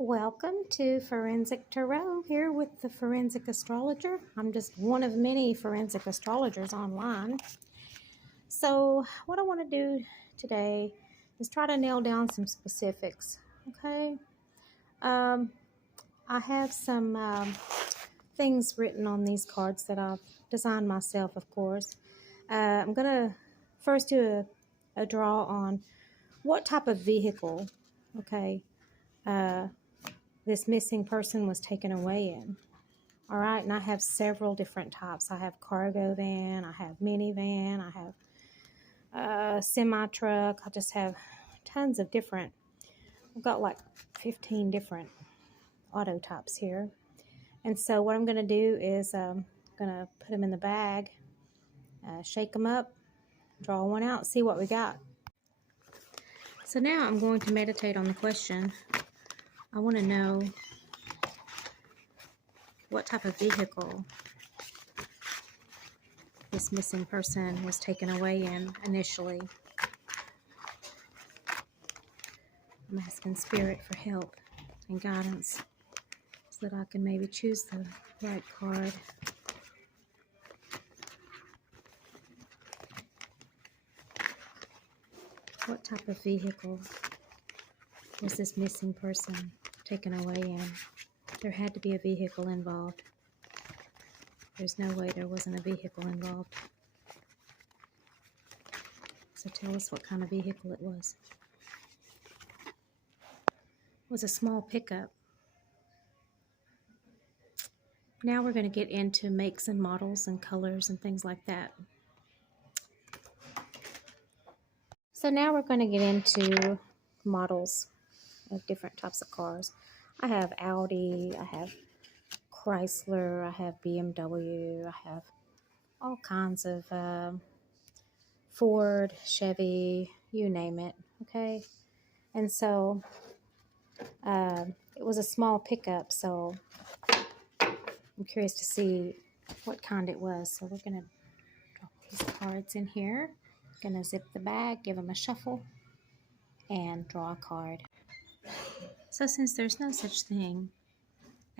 Welcome to Forensic Tarot here with the Forensic Astrologer. I'm just one of many forensic astrologers online. So what I want to do today is try to nail down some specifics, okay? I have some things written on these cards that I've designed myself, of course. I'm going to first do a draw on what type of vehicle, okay, this missing person was taken away in. All right, and I have several different types. I have cargo van, I have minivan, I have semi-truck. I just have tons of different, I've got like 15 different auto types here. And so what I'm going to do is I'm going to put them in the bag, shake them up, draw one out, see what we got. So now I'm going to meditate on the question. I want to know what type of vehicle this missing person was taken away in initially. I'm asking Spirit for help and guidance so that I can maybe choose the right card. What type of vehicle was this missing person taken away in? There had to be a vehicle involved. There's no way there wasn't a vehicle involved. So tell us what kind of vehicle it was. It was a small pickup. Now we're going to get into makes and models and colors and things like that. So now we're going to get into models of different types of cars. I have Audi, I have Chrysler, I have BMW, I have all kinds of Ford, Chevy, you name it, okay? And so it was a small pickup, so I'm curious to see what kind it was. So we're going to drop these cards in here. Going to zip the bag, give them a shuffle, and draw a card. So since there's no such thing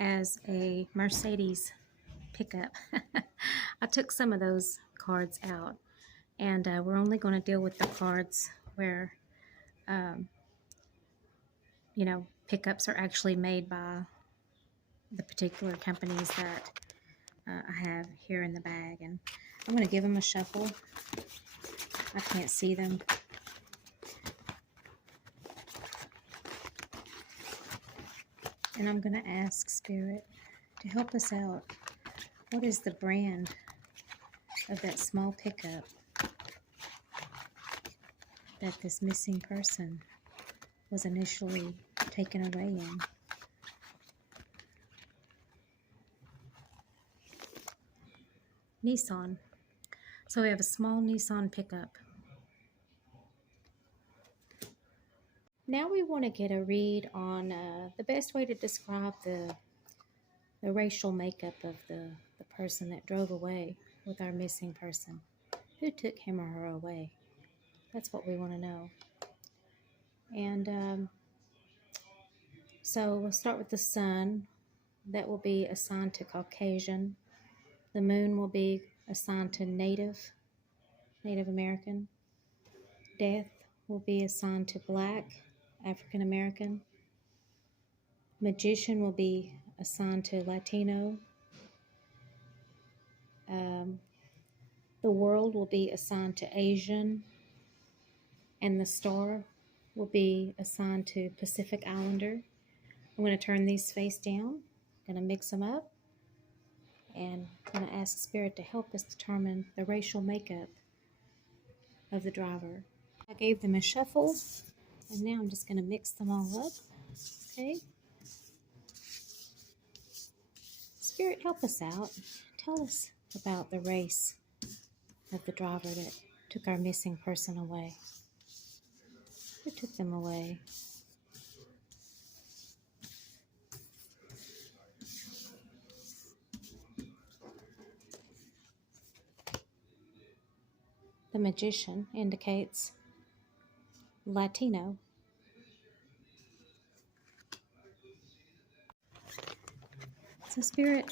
as a Mercedes pickup, I took some of those cards out, and we're only going to deal with the cards where, pickups are actually made by the particular companies that I have here in the bag. And I'm going to give them a shuffle. I can't see them. And I'm going to ask Spirit to help us out. What is the brand of that small pickup that this missing person was initially taken away in? Nissan. So we have a small Nissan pickup. Now we want to get a read on the best way to describe the racial makeup of the person that drove away with our missing person. Who took him or her away? That's what we want to know. And so we'll start with the sun. That will be assigned to Caucasian. The moon will be assigned to Native American. Death will be assigned to Black, African American. Magician will be assigned to Latino. The world will be assigned to Asian. And the star will be assigned to Pacific Islander. I'm going to turn these face down. I'm going to mix them up. And I'm going to ask Spirit to help us determine the racial makeup of the driver. I gave them a shuffle, and now I'm just going to mix them all up. Okay. Spirit, help us out. Tell us about the race of the driver that took our missing person away. Who took them away? The magician indicates Latino. So, Spirit,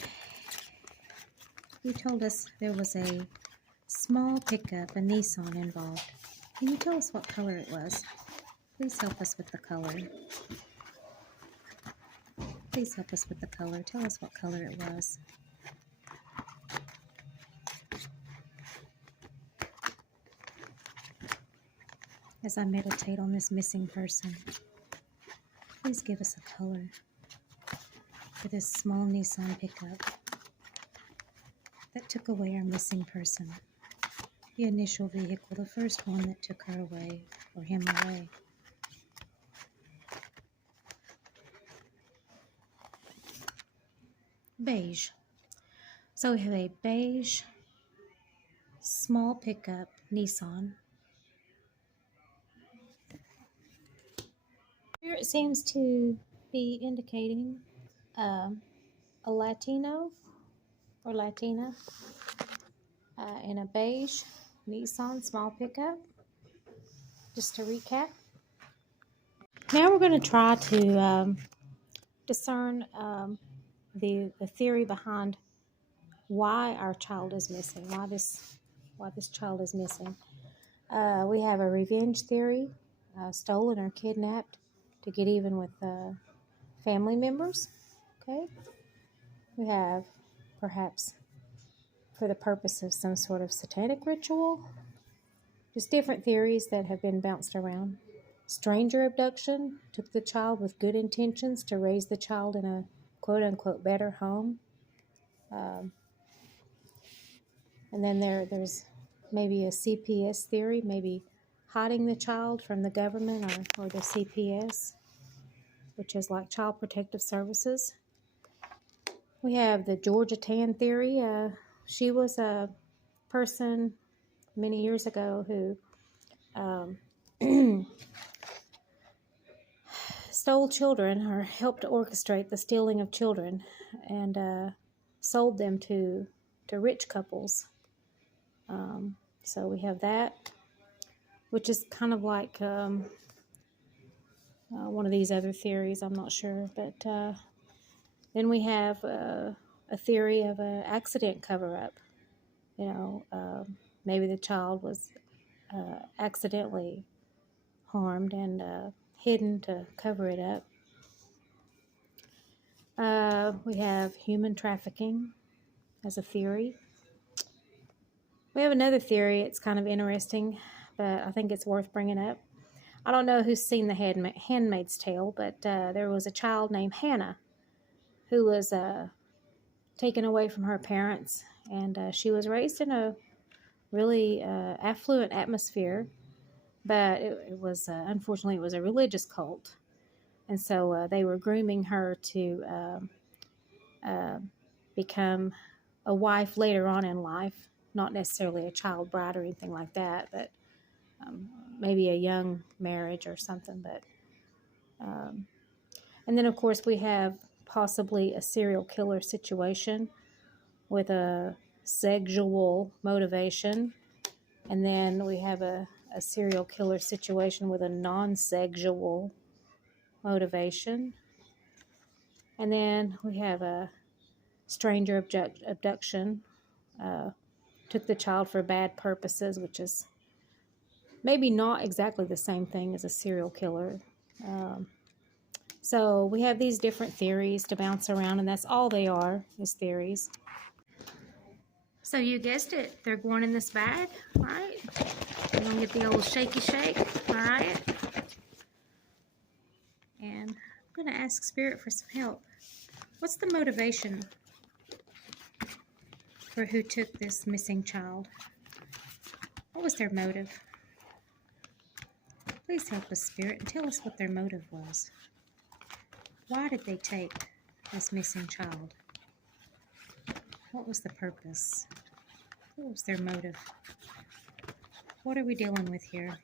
you told us there was a small pickup, a Nissan involved. Can you tell us what color it was? Please help us with the color. Please help us with the color. Tell us what color it was. As I meditate on this missing person, please give us a color for this small Nissan pickup that took away our missing person. The initial vehicle, the first one that took her away, or him away. Beige. So we have a beige, small pickup Nissan. Here it seems to be indicating a Latino or Latina in a beige Nissan small pickup. Just to recap. Now we're going to try to discern the theory behind why our child is missing, why this child is missing. We have a revenge theory, stolen or kidnapped to get even with family members. Okay, we have perhaps for the purpose of some sort of satanic ritual. Just different theories that have been bounced around. Stranger abduction, took the child with good intentions to raise the child in a quote-unquote better home. And then there's maybe a CPS theory, maybe hiding the child from the government or the CPS, which is like Child Protective Services. We have the Georgia Tan theory. She was a person many years ago who stole children or helped to orchestrate the stealing of children and sold them to rich couples. So we have that, which is kind of like one of these other theories, I'm not sure. But then we have a theory of an accident cover-up. Maybe the child was accidentally harmed and hidden to cover it up. We have human trafficking as a theory. We have another theory. It's kind of interesting, but I think it's worth bringing up. I don't know who's seen the Handmaid's Tale, but there was a child named Hannah who was taken away from her parents, and she was raised in a really affluent atmosphere, but it was unfortunately it was a religious cult, and so they were grooming her to become a wife later on in life. Not necessarily a child bride or anything like that, but maybe a young marriage or something. But and then, of course, we have possibly a serial killer situation with a sexual motivation. And then we have a serial killer situation with a non-sexual motivation. And then we have a stranger abduction. Took the child for bad purposes, which is maybe not exactly the same thing as a serial killer. So we have these different theories to bounce around, and that's all they are, is theories. So you guessed it, they're going in this bag, right? We're going to get the old shaky shake, all right? And I'm going to ask Spirit for some help. What's the motivation for who took this missing child? What was their motive? Please help us, Spirit, and tell us what their motive was. Why did they take this missing child? What was the purpose? What was their motive? What are we dealing with here?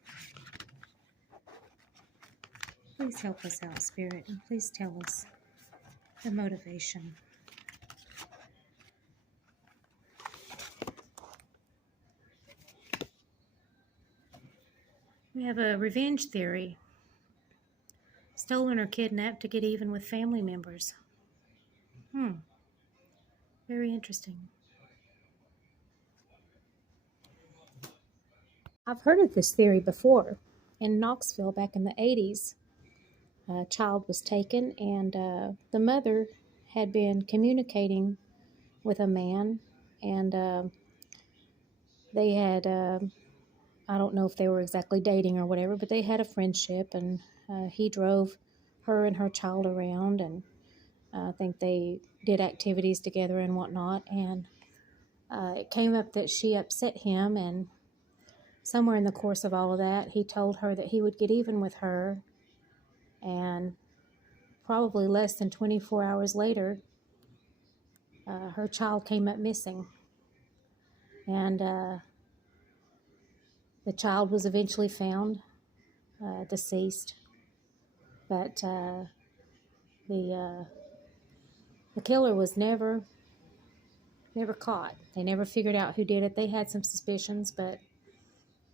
Please help us out, Spirit, and please tell us the motivation. We have a revenge theory. Stolen or kidnapped to get even with family members. Very interesting. I've heard of this theory before. In Knoxville back in the 80s, a child was taken, and the mother had been communicating with a man, and they had, I don't know if they were exactly dating or whatever, but they had a friendship, and he drove her and her child around, and I think they did activities together and whatnot, and it came up that she upset him, and somewhere in the course of all of that, he told her that he would get even with her, and probably less than 24 hours later, her child came up missing, and the child was eventually found deceased, but the killer was never caught. They never figured out who did it. They had some suspicions, but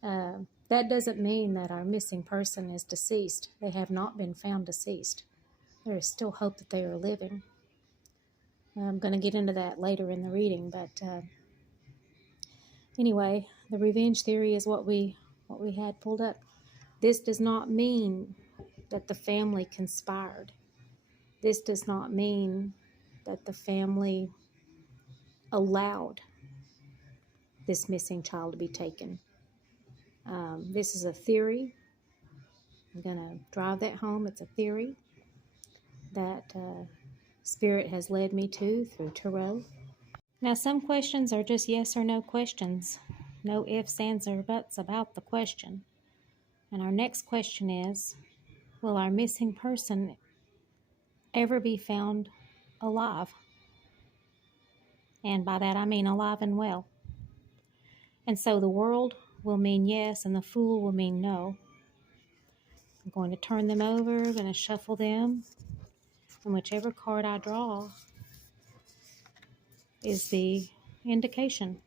that doesn't mean that our missing person is deceased. They have not been found deceased. There is still hope that they are living. I'm going to get into that later in the reading, but anyway, the revenge theory is what we had pulled up. This does not mean that the family conspired. This does not mean that the family allowed this missing child to be taken. This is a theory. I'm going to drive that home. It's a theory that Spirit has led me to through Tarot. Now, some questions are just yes or no questions. No ifs, ands, or buts about the question. And our next question is, will our missing person ever be found alive? And by that I mean alive and well. And so the world will mean yes, and the fool will mean no. I'm going to turn them over, I'm going to shuffle them, and whichever card I draw is the indication,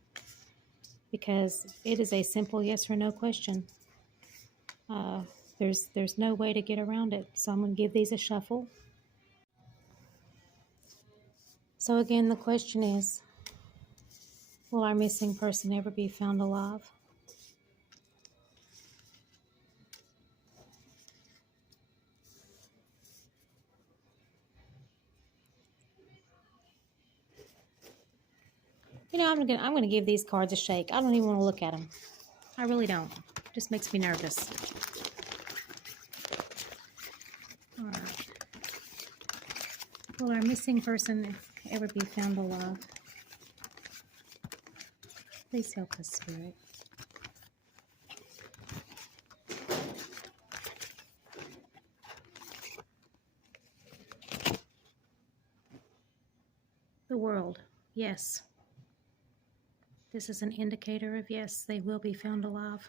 because it is a simple yes or no question. There's no way to get around it. So I'm going to give these a shuffle. So again, the question is, will our missing person ever be found alive? You know, I'm gonna give these cards a shake. I don't even want to look at them. I really don't. It just makes me nervous. All right. Will our missing person ever be found alive? Please help us, Spirit. The world, yes. This is an indicator of yes, they will be found alive.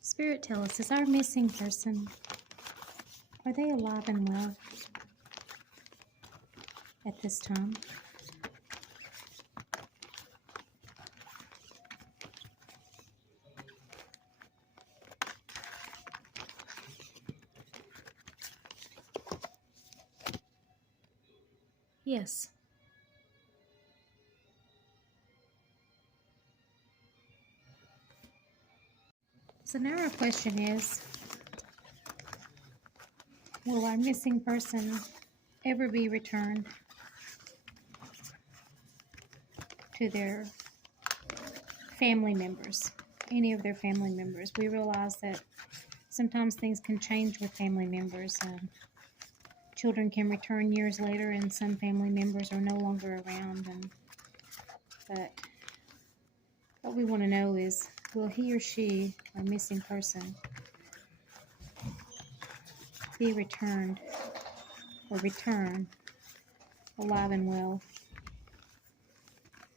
Spirit, tell us, is our missing person, are they alive and well at this time? Yes. So now our question is, will our missing person ever be returned to their family members, any of their family members? We realize that sometimes things can change with family members. Children can return years later, and some family members are no longer around. But what we want to know is, will he or she, our missing person, be returned or return alive and well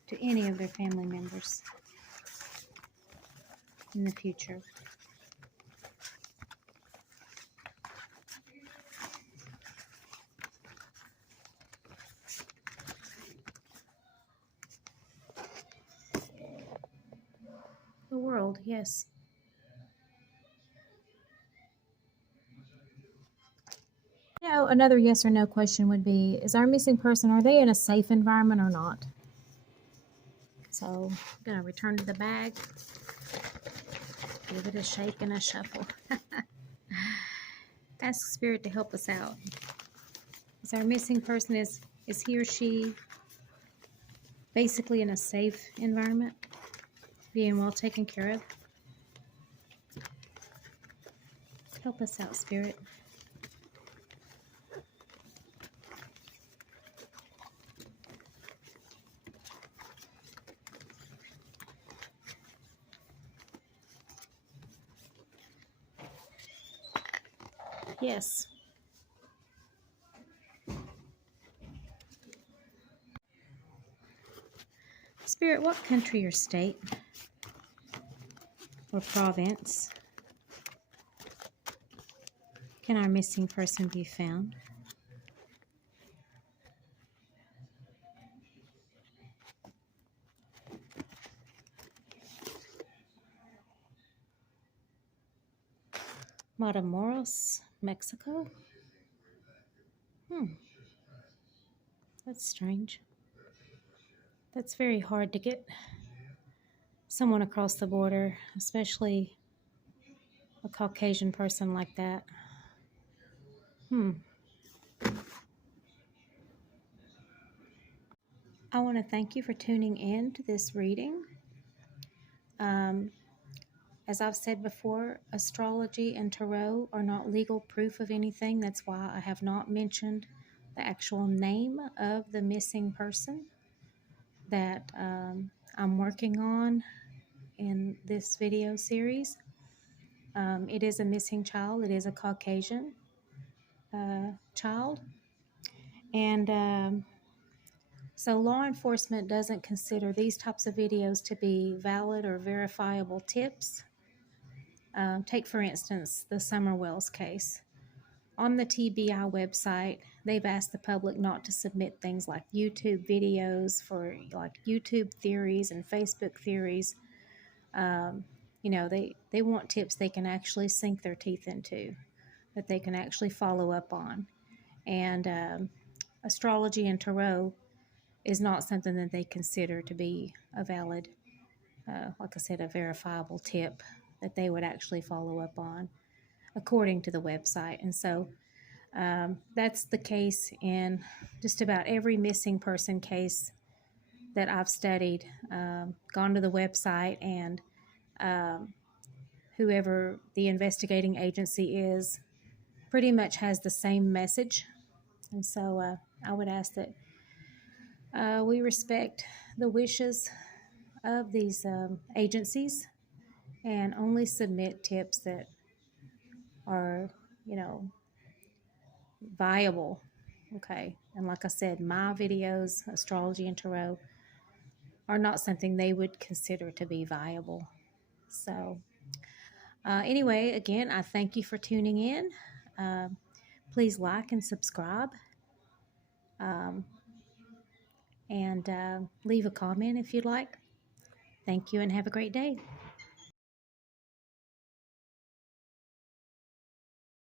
to any of their family members in the future? The world, yes. Another yes or no question would be, is our missing person, are they in a safe environment or not? So I'm going to return to the bag, give it a shake and a shuffle. Ask Spirit to help us out. Is our missing person, is he or she basically in a safe environment, being well taken care of? Help us out, Spirit. Yes. Spirit, what country or state or province can our missing person be found? Matamoros, Mexico? That's strange. That's very hard to get someone across the border, especially a Caucasian person like that. I want to thank you for tuning in to this reading. As I've said before, astrology and tarot are not legal proof of anything. That's why I have not mentioned the actual name of the missing person that I'm working on in this video series. It is a missing child. It is a Caucasian child. And so law enforcement doesn't consider these types of videos to be valid or verifiable tips. Take, for instance, the Summer Wells case. On the TBI website, they've asked the public not to submit things like YouTube videos for like YouTube theories and Facebook theories. They want tips they can actually sink their teeth into, that they can actually follow up on. And astrology and tarot is not something that they consider to be a valid, like I said, a verifiable tip that they would actually follow up on, according to the website. And so that's the case in just about every missing person case that I've studied. Gone to the website, and whoever the investigating agency is pretty much has the same message. And so I would ask that we respect the wishes of these agencies and only submit tips that are, viable. Okay. And like I said, my videos, astrology and tarot, are not something they would consider to be viable. So anyway, again, I thank you for tuning in. Please like and subscribe. And leave a comment if you'd like. Thank you and have a great day.